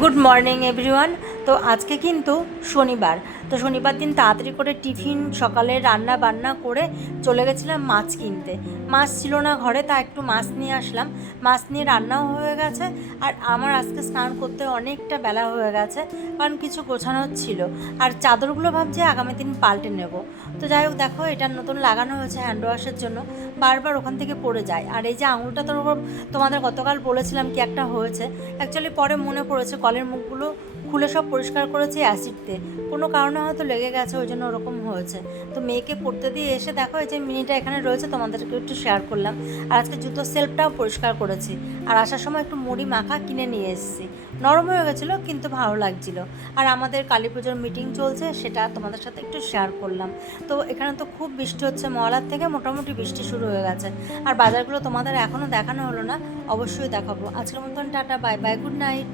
Good morning everyone. তো আজকে কিন্তু শনিবার। তো শনিবার দিন তাড়াতাড়ি করে টিফিন সকালে রান্না বান্না করে চলে গেছিলাম মাছ কিনতে। মাছ ছিল না ঘরে, তা একটু মাছ নিয়ে আসলাম। মাছ নিয়ে রান্নাও হয়ে গেছে। আর আমার আজকে স্নান করতে অনেকটা বেলা হয়ে গেছে, কারণ কিছু গোছানোর ছিল। আর চাদরগুলো ভাবছি আগামী দিন পাল্টে নেব। তো যাই হোক, দেখো এটা নতুন লাগানো হয়েছে হ্যান্ড ওয়াশের জন্য, বারবার ওখান থেকে পড়ে যায়। আর এই যে আঙুলটা তোমাদের গতকাল বলেছিলাম কি একটা হয়েছে, অ্যাকচুয়ালি পরে মনে পড়েছে কলের মুখগুলো খুলে সব পরিষ্কার করেছি অ্যাসিড দিয়ে, কোনো কারণে হয়তো লেগে গেছে, ওই জন্য ওরকম হয়েছে। তো মেয়েকে পড়তে দিয়ে এসে দেখো এই যে মিনিটা এখানে রয়েছে, তোমাদেরকে একটু শেয়ার করলাম। আর আজকে জুতোর সেলফটাও পরিষ্কার করেছি। আর আসার সময় একটু মুড়ি মাখা কিনে নিয়ে এসেছি, নরম হয়ে গেছিলো কিন্তু ভালো লাগছিলো। আর আমাদের কালী পুজোর মিটিং চলছে, সেটা তোমাদের সাথে একটু শেয়ার করলাম। তো এখানে তো খুব বৃষ্টি হচ্ছে, মহলার থেকে মোটামুটি বৃষ্টি শুরু হয়ে গেছে। আর বাজারগুলো তোমাদের এখনও দেখানো হলো না, অবশ্যই দেখাবো। আজকের মতন tata, bye bye, good night.